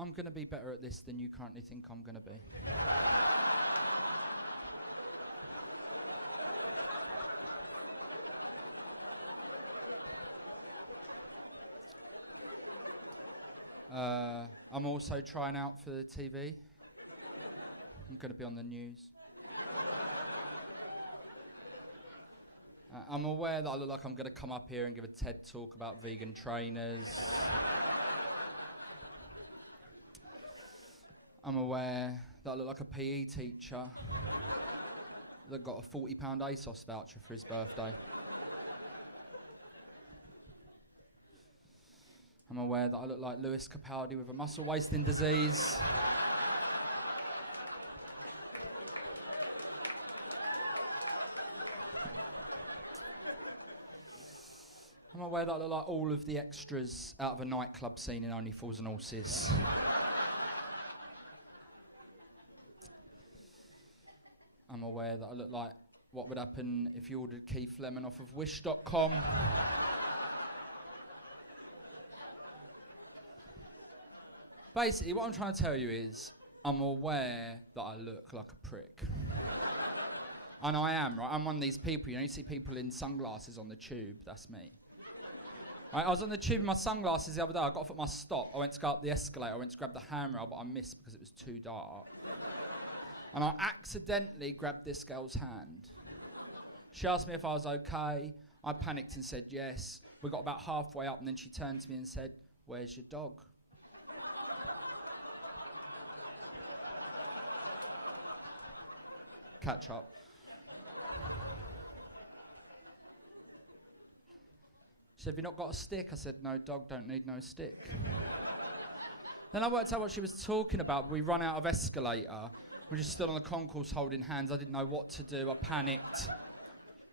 I'm going to be better at this than you currently think I'm going to be. I'm also trying out for the TV. I'm going to be on the news. I'm aware that I look like I'm going to come up here and give a TED talk about vegan trainers. I'm aware that I look like a PE teacher that got a £40 ASOS voucher for his birthday. I'm aware that I look like Lewis Capaldi with a muscle wasting disease. I'm aware that I look like all of the extras out of a nightclub scene in Only Fools and Horses. I'm aware that I look like what would happen if you ordered Keith Lemon off of Wish.com. Basically, what I'm trying to tell you is, I'm aware that I look like a prick. And I am, right? I'm one of these people, you see people in sunglasses on the tube, that's me. Right, I was on the tube in my sunglasses the other day, I got off at my stop, I went to go up the escalator, I went to grab the handrail, but I missed because it was too dark. And I accidentally grabbed this girl's hand. She asked me if I was okay, I panicked and said yes. We got about halfway up and then she turned to me and said, "Where's your dog?" Catch up. She said, "Have you not got a stick?" I said, "No, dog don't need no stick." Then I worked out what she was talking about. We run out of escalator. We just stood on the concourse holding hands. I didn't know what to do. I panicked.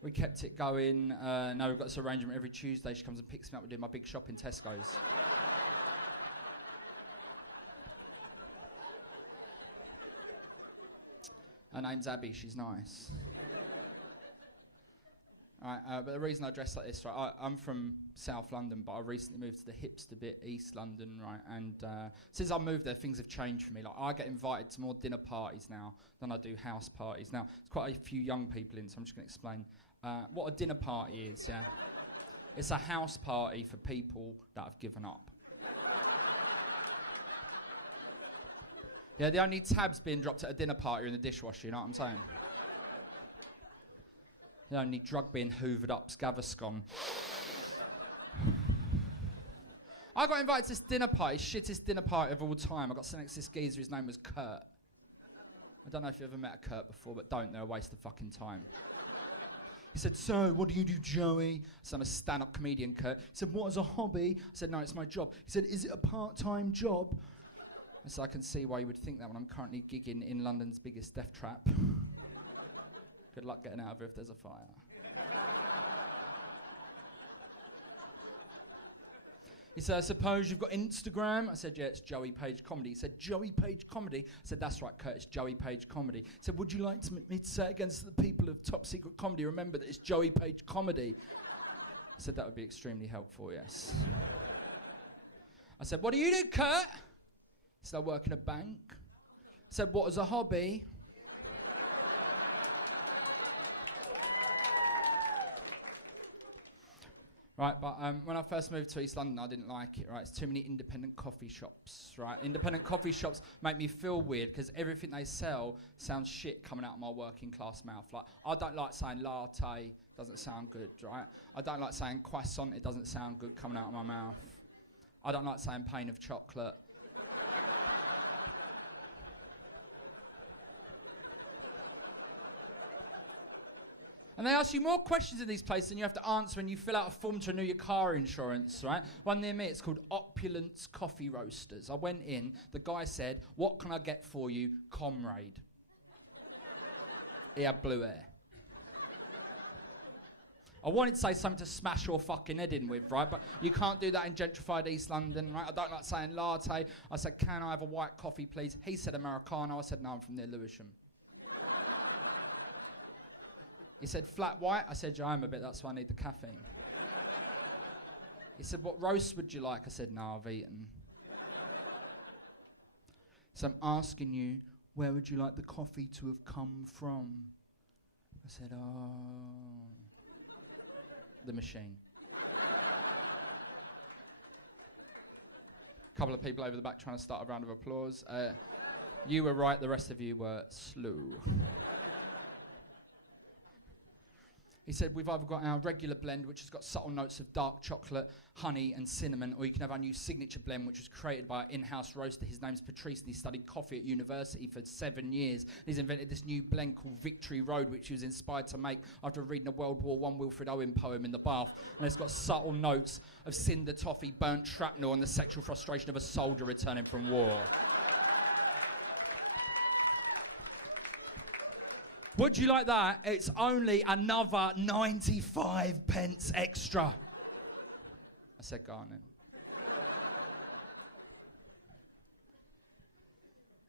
We kept it going. Now we've got this arrangement every Tuesday. She comes and picks me up. We do my big shop in Tesco's. Her name's Abby. She's nice. Right, but the reason I dress like this, right, I'm from South London, but I recently moved to the hipster bit, East London, right, and since I moved there, things have changed for me. Like, I get invited to more dinner parties now than I do house parties. Now, there's quite a few young people in, so I'm just going to explain what a dinner party is, yeah? It's a house party for people that have given up. Yeah, the only tabs being dropped at a dinner party are in the dishwasher, you know what I'm saying? The only drug being hoovered up's Gaviscon. I got invited to this dinner party, shittest dinner party of all time. I got sent next to this geezer, his name was Kurt. I don't know if you've ever met a Kurt before, but don't, they're a waste of fucking time. He said, "So, what do you do, Joey?" I said, "I'm a stand-up comedian, Kurt." He said, "What, as a hobby?" I said, "No, it's my job." He said, "Is it a part-time job?" I said, "I can see why you would think that when I'm currently gigging in London's biggest death trap." Good luck getting out of here if there's a fire. He said, "I suppose you've got Instagram?" I said, "Yeah, it's Joey Page Comedy." He said, "Joey Page Comedy?" I said, "That's right, Kurt, it's Joey Page Comedy." He said, "Would you like me to say against the people of Top Secret Comedy, remember that it's Joey Page Comedy?" I said, "That would be extremely helpful, yes." I said, "What do you do, Kurt?" He said, "I work in a bank." I said, "What, as a hobby?" Right, but when I first moved to East London, I didn't like it, right? It's too many independent coffee shops, right? Independent coffee shops make me feel weird because everything they sell sounds shit coming out of my working class mouth. Like, I don't like saying latte, doesn't sound good, right? I don't like saying croissant, it doesn't sound good coming out of my mouth. I don't like saying pain of chocolate. And they ask you more questions in these places than you have to answer when you fill out a form to renew your car insurance, right? One near me, it's called Opulence Coffee Roasters. I went in, the guy said, "What can I get for you, comrade?" He had blue hair. I wanted to say something to smash your fucking head in with, right? But you can't do that in gentrified East London, right? I don't like saying latte. I said, "Can I have a white coffee, please?" He said Americano. I said, "No, I'm from near Lewisham." He said, "Flat white?" I said, "Yeah, I'm a bit, that's why I need the caffeine." He said, "What roast would you like?" I said, "No, I've eaten." So I'm asking you, where would you like the coffee to have come from? I said, oh, the machine. A couple of people over the back trying to start a round of applause. You were right, the rest of you were slow. He said, we've either got our regular blend, which has got subtle notes of dark chocolate, honey, and cinnamon, or you can have our new signature blend, which was created by our in-house roaster. His name's Patrice, and he studied coffee at university for 7 years. He's invented this new blend called Victory Road, which he was inspired to make after reading a World War I Wilfred Owen poem in the bath. And it's got subtle notes of cinder toffee, burnt shrapnel, and the sexual frustration of a soldier returning from war. Would you like that? It's only another 95 pence extra. I said, go on then.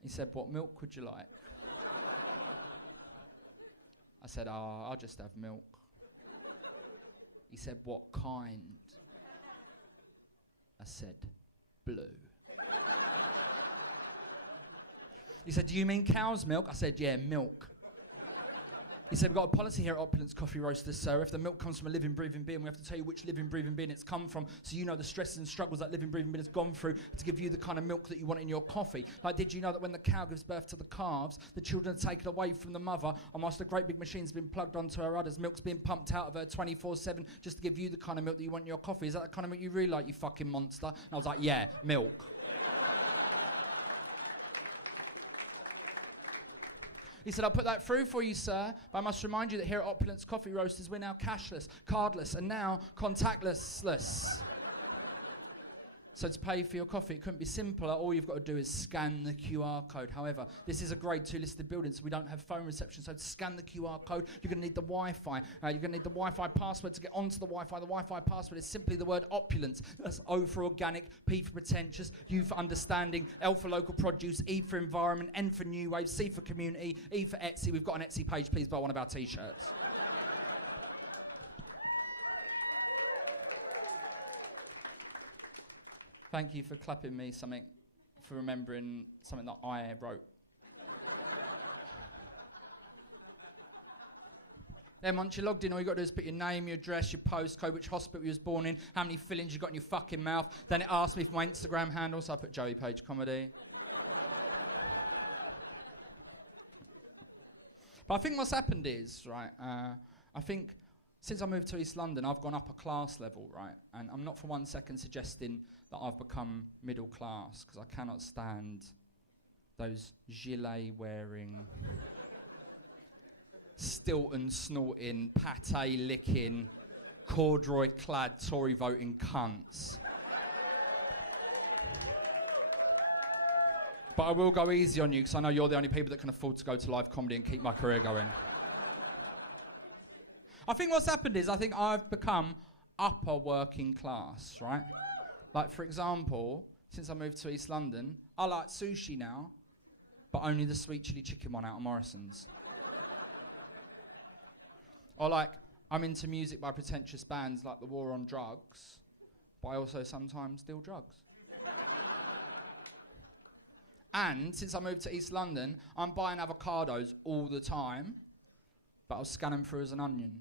He said, what milk would you like? I said, I'll just have milk. He said, what kind? I said, blue. He said, do you mean cow's milk? I said, yeah, milk. He said, we've got a policy here at Opulence Coffee Roasters, sir. If the milk comes from a living, breathing being, we have to tell you which living, breathing being it's come from, so you know the stresses and struggles that living, breathing being has gone through to give you the kind of milk that you want in your coffee. Like, did you know that when the cow gives birth to the calves, the children are taken away from the mother, and whilst a great big machine's been plugged onto her udders, milk's being pumped out of her 24/7 just to give you the kind of milk that you want in your coffee? Is that the kind of milk you really like, you fucking monster? And I was like, yeah, milk. He said, I'll put that through for you, sir, but I must remind you that here at Opulence Coffee Roasters, we're now cashless, cardless, and now contactless. So to pay for your coffee, it couldn't be simpler. All you've got to do is scan the QR code. However, this is a grade 2 listed building, so we don't have phone reception. So to scan the QR code, you're going to need the Wi-Fi. You're going to need the Wi-Fi password to get onto the Wi-Fi. The Wi-Fi password is simply the word opulence. That's O for organic, P for pretentious, U for understanding, L for local produce, E for environment, N for new wave, C for community, E for Etsy. We've got an Etsy page. Please buy one of our T-shirts. Thank you for clapping me something, for remembering something that I wrote. Then once you're logged in, all you got to do is put your name, your address, your postcode, which hospital you was born in, how many fillings you got in your fucking mouth. Then it asked me for my Instagram handle, so I put Joey Page Comedy. But I think what's happened is, right, I think since I moved to East London, I've gone up a class level, right? And I'm not for 1 second suggesting that I've become middle class, because I cannot stand those gilet-wearing, Stilton-snorting, pate-licking, corduroy-clad, Tory-voting cunts. But I will go easy on you, because I know you're the only people that can afford to go to live comedy and keep my career going. I think what's happened is, I think I've become upper working class, right? Like, for example, since I moved to East London, I like sushi now, but only the sweet chili chicken one out of Morrison's. Or like, I'm into music by pretentious bands like The War on Drugs, but I also sometimes deal drugs. And since I moved to East London, I'm buying avocados all the time, but I'll scan them through as an onion.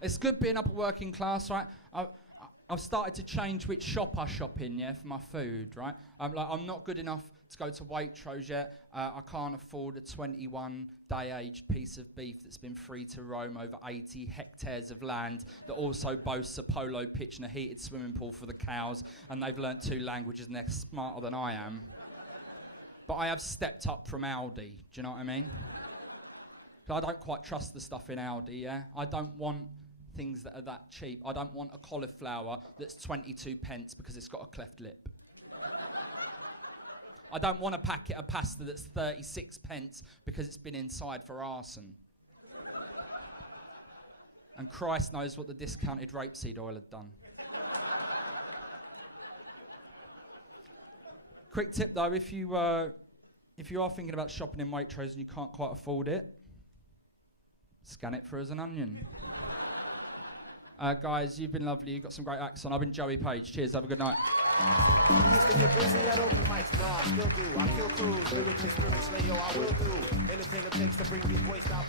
It's good being upper working class, right? I've started to change which shop I shop in, yeah, for my food, right? I'm not good enough to go to Waitrose yet. I can't afford a 21-day aged piece of beef that's been free to roam over 80 hectares of land that also boasts a polo pitch and a heated swimming pool for the cows, and they've learnt 2 languages and they're smarter than I am. But I have stepped up from Aldi, do you know what I mean? I don't quite trust the stuff in Aldi, yeah? I don't want things that are that cheap. I don't want a cauliflower that's 22 pence because it's got a cleft lip. I don't want a packet of pasta that's 36 pence because it's been inside for arson. And Christ knows what the discounted rapeseed oil had done. Quick tip though, if you are thinking about shopping in Waitrose and you can't quite afford it, scan it through as an onion. Guys, you've been lovely. You've got some great acts on. I've been Joey Page. Cheers. Have a good night. You used to get busy at open mics, nah, still do. I kill crews, lyrically, spiritually, yo, I will do anything it takes to bring these boys out.